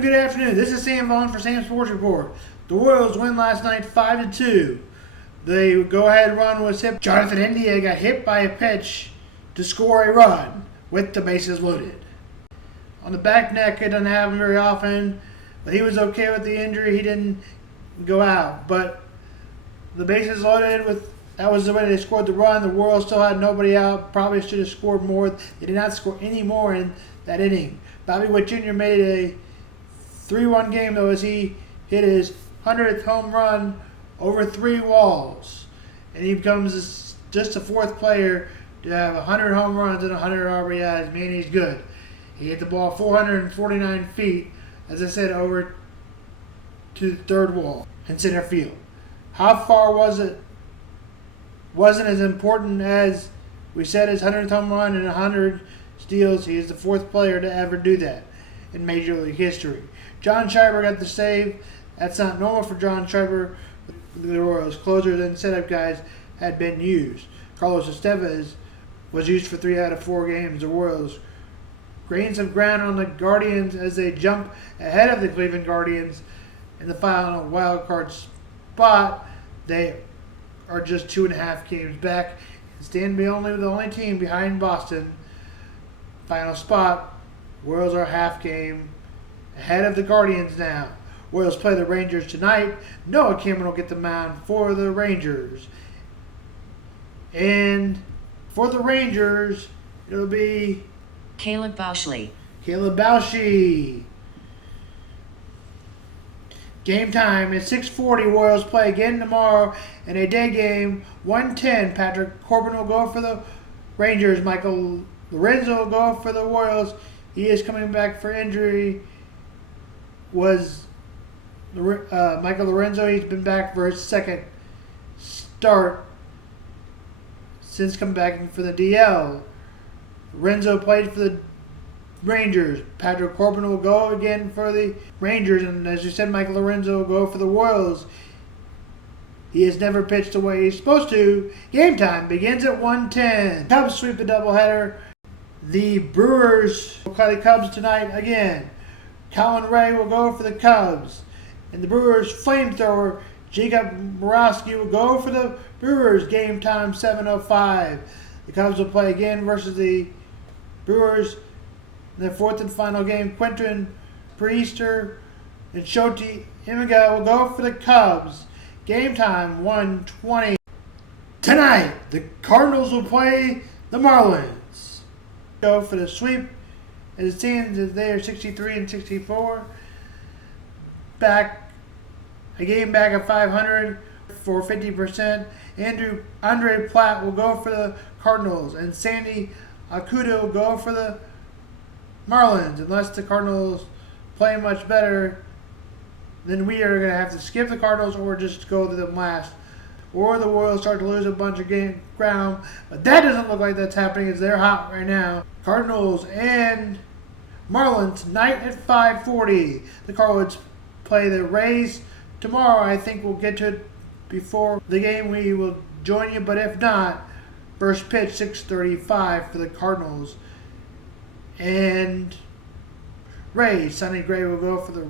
evening, good afternoon. This is Sam Vaughn for Sam Sports Report. The Royals win last night 5-2. The go-ahead run was hit. Jonathan India got hit by a pitch to score a run with the bases loaded. On the back neck, it doesn't happen very often, but he was okay with the injury. He didn't go out, but the bases loaded that was the way they scored the run. The Royals still had nobody out. Probably should have scored more. They did not score any more in that inning. Bobby Witt Jr. made a 3-1 game, though, as he hit his 100th home run over 3 walls. And he becomes just the 4th player to have 100 home runs and 100 RBIs. Man, he's good. He hit the ball 449 feet, as I said, over to the 3rd wall in center field. How far was it? Wasn't as important as we said his 100th home run and 100 steals. He is the 4th player to ever do that in Major League history. John Schreiber got the save. That's not normal for John Schreiber. The Royals closers and setup guys had been used. Carlos Estevez was used for 3 out of 4 games. The Royals gained some ground on the Guardians as they jump ahead of the Cleveland Guardians in the final wild card spot. They are just 2.5 games back and stand the only team behind Boston. Final spot. Royals are half game ahead of the Guardians now. Royals play the Rangers tonight. Noah Cameron will get the mound for the Rangers. And for the Rangers, it'll be Caleb Bouchley. Game time is 6:40. Royals play again tomorrow in a day game. 1:10. Patrick Corbin will go for the Rangers. Michael Lorenzo will go for the Royals. He is coming back for injury. Michael Lorenzo, he's been back for his 2nd start since coming back for the DL. Lorenzo played for the Rangers. Patrick Corbin will go again for the Rangers, and as you said, Michael Lorenzo will go for the Royals. He has never pitched the way he's supposed to. Game time begins at 1:10. Cubs sweep the doubleheader. The Brewers will play the Cubs tonight again. Colin Ray will go for the Cubs. And the Brewers flamethrower, Jacob Borowski, will go for the Brewers. Game time 7:05. The Cubs will play again versus the Brewers. In their 4th and final game, Quentin Priester and Shoti Imiga will go for the Cubs. Game time 1:20. Tonight, the Cardinals will play the Marlins. Go for the sweep. As it seems that they are 63 and 64. A game back of 500 for 50%. Andre Platt will go for the Cardinals, and Sandy Alcuda will go for the Marlins. Unless the Cardinals play much better, then we are going to have to skip the Cardinals or just go to them last. Or the Royals start to lose a bunch of ground. But that doesn't look like that's happening, as they're hot right now. Cardinals and Marlins tonight at 5:40. The Cardinals play the Rays tomorrow. I think we'll get to it before the game. We will join you, but if not, first pitch 6:35 for the Cardinals and Rays. Sonny Gray will go for the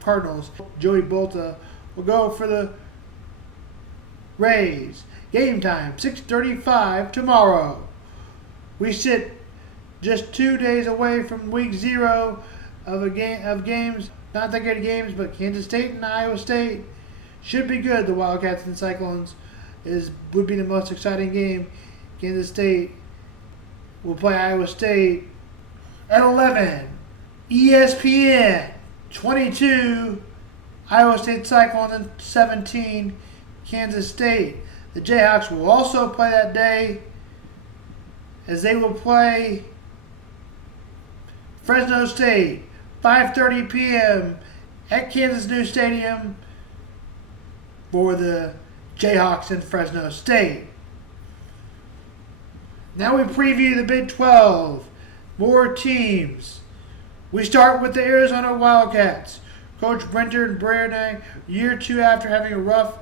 Cardinals. Joey Bolta will go for the Rays. Game time 6:35 tomorrow. We sit just 2 days away from week 0 of games. Not that good games, but Kansas State and Iowa State should be good. The Wildcats and Cyclones would be the most exciting game. Kansas State will play Iowa State at 11. ESPN 22. Iowa State Cyclones and 17. Kansas State. The Jayhawks will also play that day, as they will play Fresno State, 5:30 p.m. at Kansas New Stadium for the Jayhawks and Fresno State. Now we preview the Big 12. More teams. We start with the Arizona Wildcats. Coach Brenton Brernay, year 2 after having a rough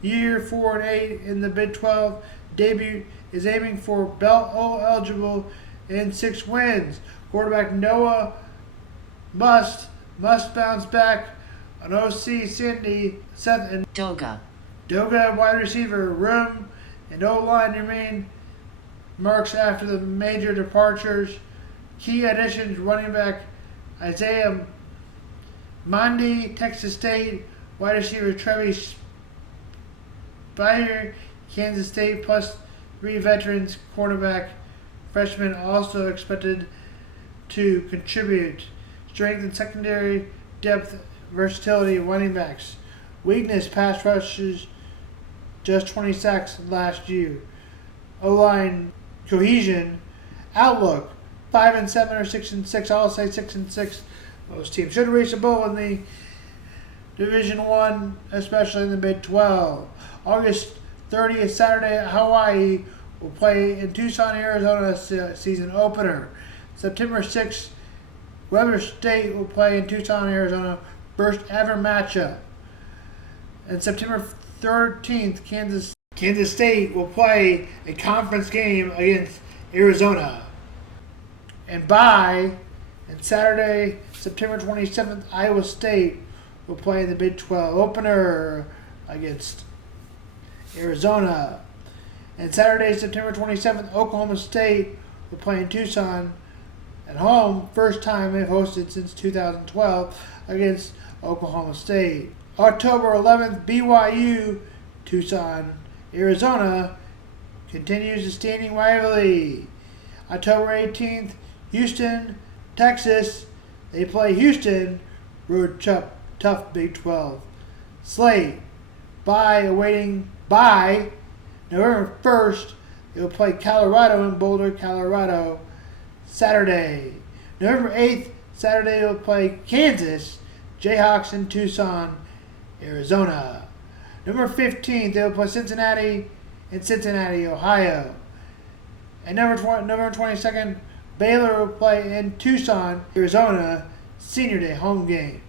year 4-8 in the Big 12 debut, is aiming for belt eligible and 6 wins. Quarterback Noah Must must bounce back on OC Cindy, Seth, and Doga, wide receiver room and O-line remain marks after the major departures. Key additions: running back Isaiah Mondi, Texas State, wide receiver Trevi Spire, Kansas State, plus 3 veterans, cornerback freshmen also expected to contribute. Strength and secondary depth, versatility, running backs. Weakness: pass rushes, just 20 sacks last year. O-line cohesion. Outlook: 5-7 or 6-6. I'll say 6-6. Most teams should reach a bowl in the Division One, especially in the Big 12. August 30th, Saturday, Hawaii will play in Tucson, Arizona, season opener. September 6th, Weber State will play in Tucson, Arizona, first ever matchup. And September 13th, Kansas State will play a conference game against Arizona. And Saturday, September 27th, Iowa State will play in the Big 12 opener against Arizona. And Saturday, September 27th, Oklahoma State will play in Tucson at home. First time they've hosted since 2012 against Oklahoma State. October 11th, BYU, Tucson, Arizona continues the standing rivalry. October 18th, Houston, Texas. They play Houston, road tough Big 12 slate. Awaiting November 1st, they will play Colorado in Boulder, Colorado, Saturday. November 8th, Saturday, they will play Kansas Jayhawks in Tucson, Arizona. November 15th, they will play Cincinnati in Cincinnati, Ohio. And November 22nd, Baylor will play in Tucson, Arizona, Senior Day home game.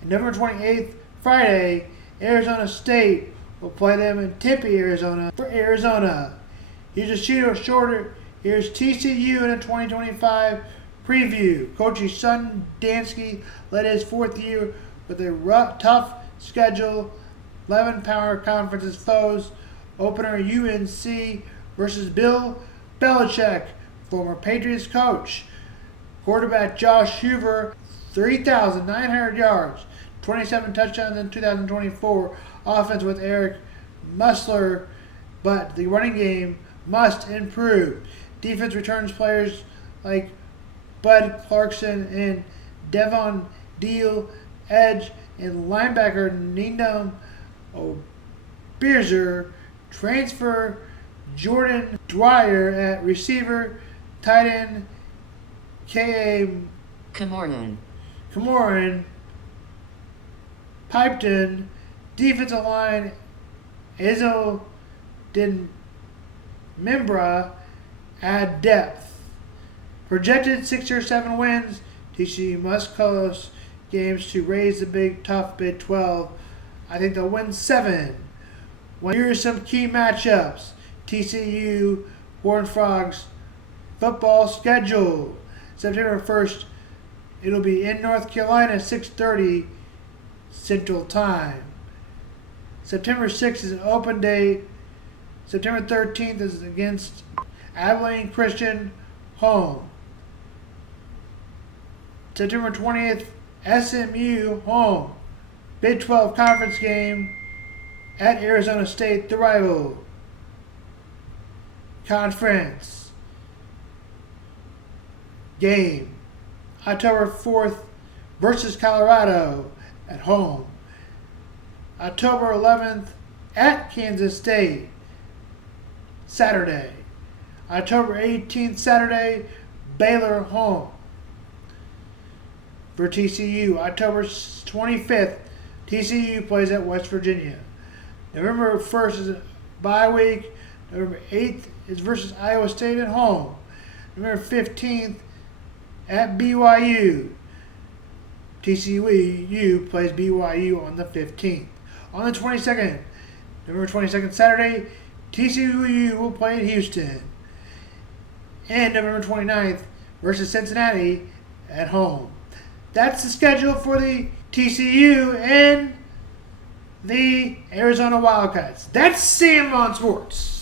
And November 28th, Friday, Arizona State will play them in Tempe, Arizona for Arizona. Here's TCU in a 2025 preview. Coach Son Dansky led his 4th year with a tough schedule. 11 power conferences foes. Opener UNC versus Bill Belichick, former Patriots coach. Quarterback Josh Hoover, 3,900 yards, 27 touchdowns in 2024. Offense with Eric Musler, but the running game must improve. Defense returns players like Bud Clarkson and Devon Deal, edge, and linebacker Needham Beerzer. Transfer Jordan Dwyer at receiver. Tight end K.A. Camoran. Pipton. Defensive line Izzo Membra add depth. Projected 6 or 7 wins. TCU must close games to raise the tough Big 12. I think they'll win 7. Here are some key matchups. TCU Horned Frogs football schedule. September 1st, it'll be in North Carolina, 6:30 Central Time. September 6th is an open date. September 13th is against Abilene Christian home. September 20th, SMU home. Big 12 conference game at Arizona State, the rival conference game. October 4th versus Colorado at home. October 11th at Kansas State, Saturday. October 18th, Saturday, Baylor home. For TCU, October 25th, TCU plays at West Virginia. November 1st is a bye week. November 8th is versus Iowa State at home. November 15th at BYU. TCU plays BYU on the 15th. On the 22nd, November 22nd, Saturday, TCU will play in Houston. And November 29th versus Cincinnati at home. that's the schedule for the TCU and the Arizona Wildcats. That's Sam on Sports.